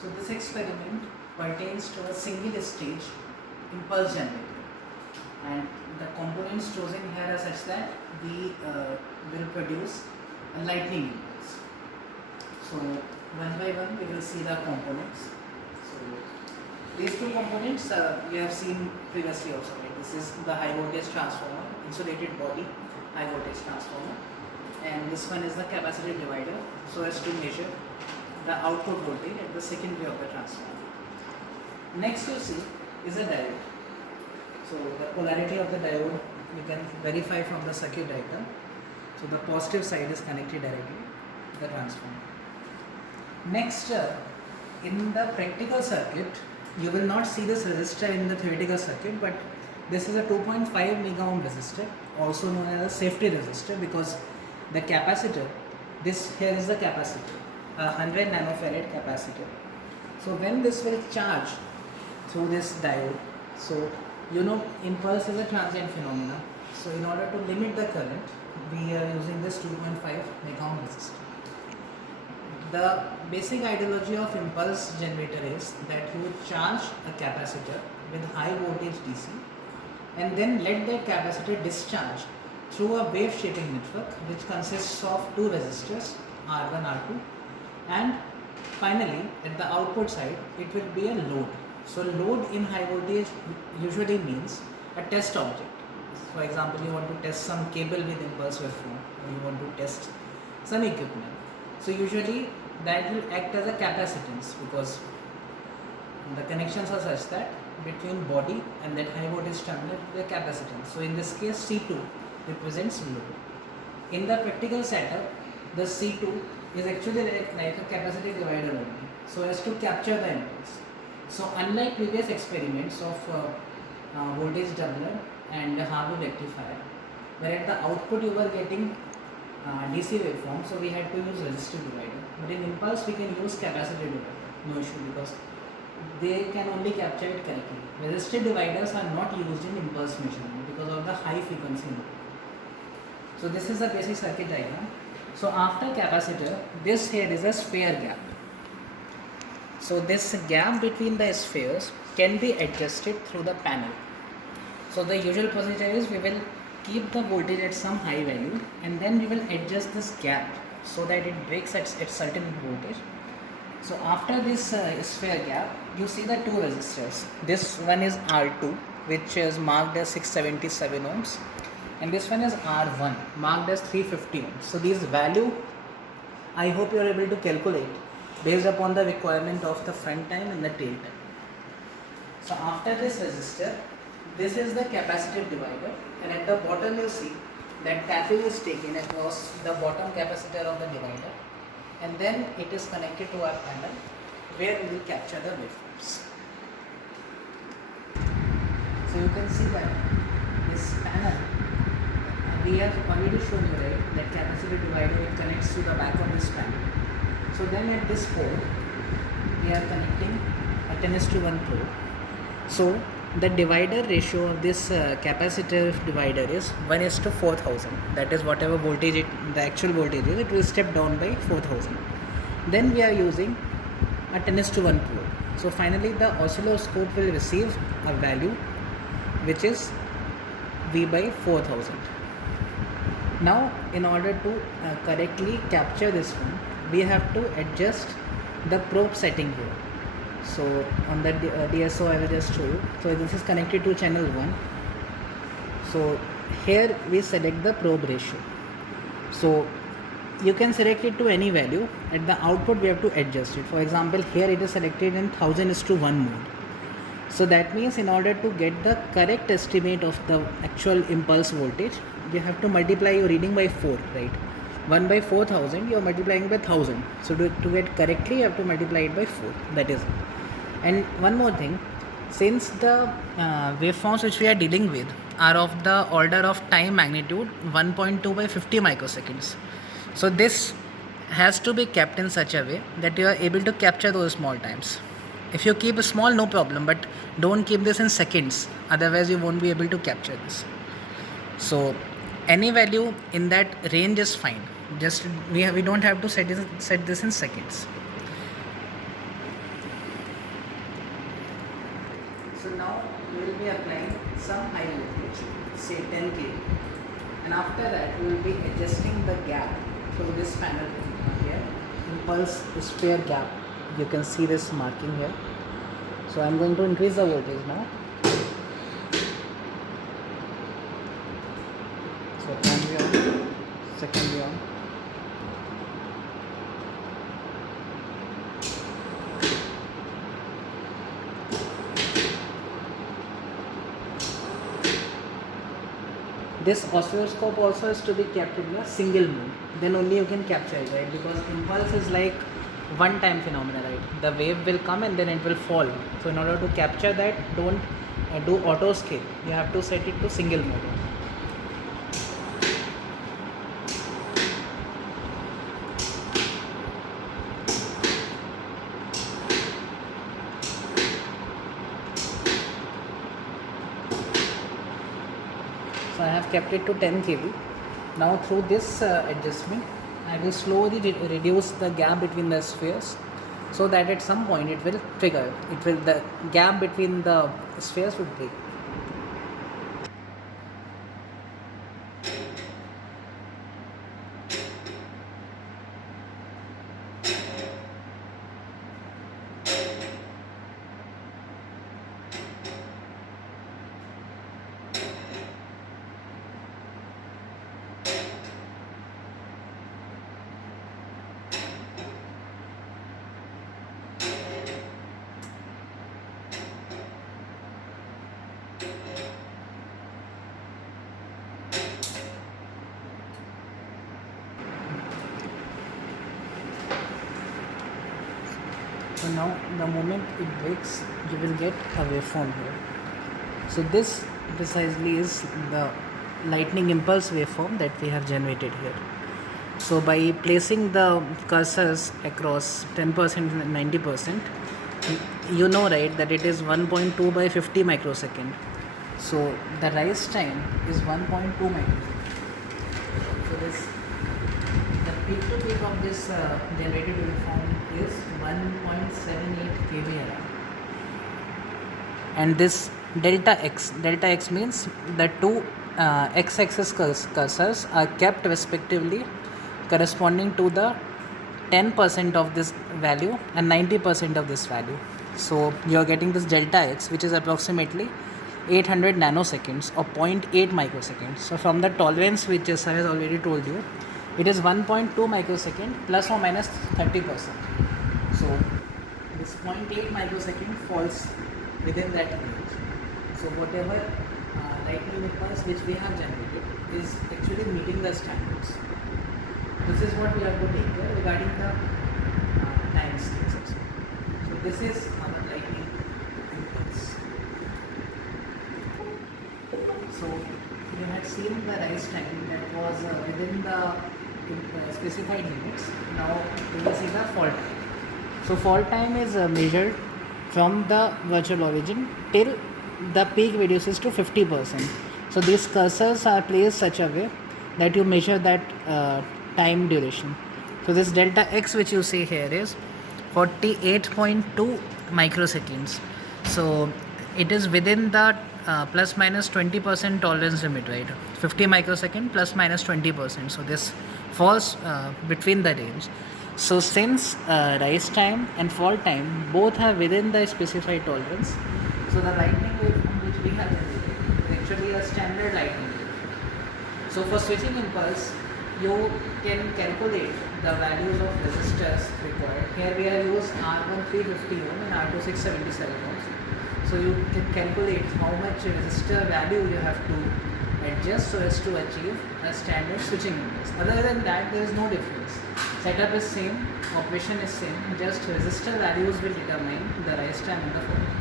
So this experiment pertains to a single stage impulse generator, and the components chosen here are such that we will produce a lightning impulse. So one by one we will see the components. So these two components we have seen previously also, right? This is the high voltage transformer, insulated body high voltage transformer, and this one is the capacitor divider, so as to measure the output voltage at the secondary of the transformer. Next you see is a diode. So the polarity of the diode you can verify from the circuit diagram. So the positive side is connected directly to the transformer. Next, in the practical circuit, you will not see this resistor in the theoretical circuit, but this is a 2.5 mega ohm resistor, also known as a safety resistor, because the capacitor, this here is the capacitor, a 100 nanofarad capacitor. So when this will charge through this diode, so you know impulse is a transient phenomena. So in order to limit the current, we are using this 2.5 mega ohm resistor. The basic ideology of impulse generator is that you charge a capacitor with high voltage DC and then let that capacitor discharge through a wave shaping network which consists of two resistors R1, R2, and finally at the output side it will be a load. So load in high voltage usually means a test object. For example, you want to test some cable with impulse waveform, or you want to test some equipment. So usually that will act as a capacitance because the connections are such that between body and that high voltage terminal the capacitance. So in this case C2 represents load. In the practical setup, the C2 is actually like a capacitor divider only, so as to capture the impulse. So unlike previous experiments of voltage doubler and Harvey rectifier, where at the output you were getting DC waveform, so we had to use resistor divider. But in impulse we can use capacitor divider, no issue, because they can only capture it correctly. Resistor dividers are not used in impulse measurement because of the high frequency load. So this is the basic circuit diagram. So after capacitor, this here is a sphere gap. So this gap between the spheres can be adjusted through the panel. So the usual procedure is we will keep the voltage at some high value and then we will adjust this gap so that it breaks at certain voltage. So after this sphere gap, you see the two resistors. This one is R2, which is marked as 677 ohms, and this one is R1, marked as 350 ohms. So these value, I hope you are able to calculate based upon the requirement of the front time and the tail time. So after this resistor, this is the capacitive divider, and at the bottom you see that tapping is taken across the bottom capacitor of the divider, and then it is connected to our panel where we will capture the waveforms. So you can see that this panel, we have already shown you, right, that capacitor divider, it connects to the back of this panel. So then at this port we are connecting a 10:1 probe. So the divider ratio of this capacitor divider is 1:4000. That is whatever voltage the actual voltage is, it will step down by 4000. Then we are using a 10:1 probe. So finally the oscilloscope will receive a value which is V by 4000. Now in order to correctly capture this one, we have to adjust the probe setting here. So on the DSO I will just show you. So this is connected to channel 1. So here we select the probe ratio. So you can select it to any value. At the output we have to adjust it. For example, here it is selected in 1000:1 mode. So that means in order to get the correct estimate of the actual impulse voltage, you have to multiply your reading by 4, right? 1 by 4000 you are multiplying by 1000. So to get correctly you have to multiply it by 4. That is it. And one more thing, since the waveforms which we are dealing with are of the order of time magnitude 1.2 by 50 microseconds, so this has to be kept in such a way that you are able to capture those small times. If you keep a small, no problem, but don't keep this in seconds, otherwise you won't be able to capture this. So any value in that range is fine. Just we don't have to set this in seconds. So now we will be applying some high voltage, say 10 kV, and after that we will be adjusting the gap through this panel here, impulse sphere gap. You can see this marking here. So I am going to increase the voltage now. So primary on, secondary on. This oscilloscope also is to be kept in a single mode. Then only you can capture it, right? Because impulse is like one-time phenomena, right? The wave will come and then it will fall. So in order to capture that, don't do auto scale. You have to set it to single mode. So I have kept it to 10 kV. Now through this adjustment, I will slowly reduce the gap between the spheres, so that at some point it will trigger. The gap between the spheres will break. So now the moment it breaks, you will get a waveform here. So this precisely is the lightning impulse waveform that we have generated here. So by placing the cursors across 10% and 90%, you know, right, that it is 1.2 by 50 microsecond. So the rise time is 1.2 microsecond. So the peak to peak of this generated waveform is 1.78 kV around. And this delta x means the two x-axis cursors are kept respectively corresponding to the 10% of this value and 90% of this value. So you are getting this delta x, which is approximately 800 nanoseconds or 0.8 microseconds. So from the tolerance, which sir has already told you, it is 1.2 microsecond plus or minus 30%. So this 0.8 microsecond falls within that range. So whatever lightning impulse which we have generated is actually meeting the standards. This is what we have to take care regarding the time scales also. So this is our lightning impulse. So you had seen the rise time that was within the specified limits. Now we will see the fall time. So fall time is measured from the virtual origin till the peak reduces to 50%. So these cursors are placed such a way that you measure that time duration. So this delta x which you see here is 48.2 microseconds. So it is within the plus minus 20% tolerance limit, right? 50 microsecond plus minus 20%. So this falls between the range. So since rise time and fall time both are within the specified tolerance, so the lightning waveform which we have generated is actually a standard lightning wave. So for switching impulse, you can calculate the values of resistors required. Here we have used R1 350 ohm and R2 677 ohms. So you can calculate how much resistor value you have to adjust so as to achieve a standard switching impulse. Other than that, there is no difference. Setup is same, operation is same, just resistor values will determine the rise time and the fall time.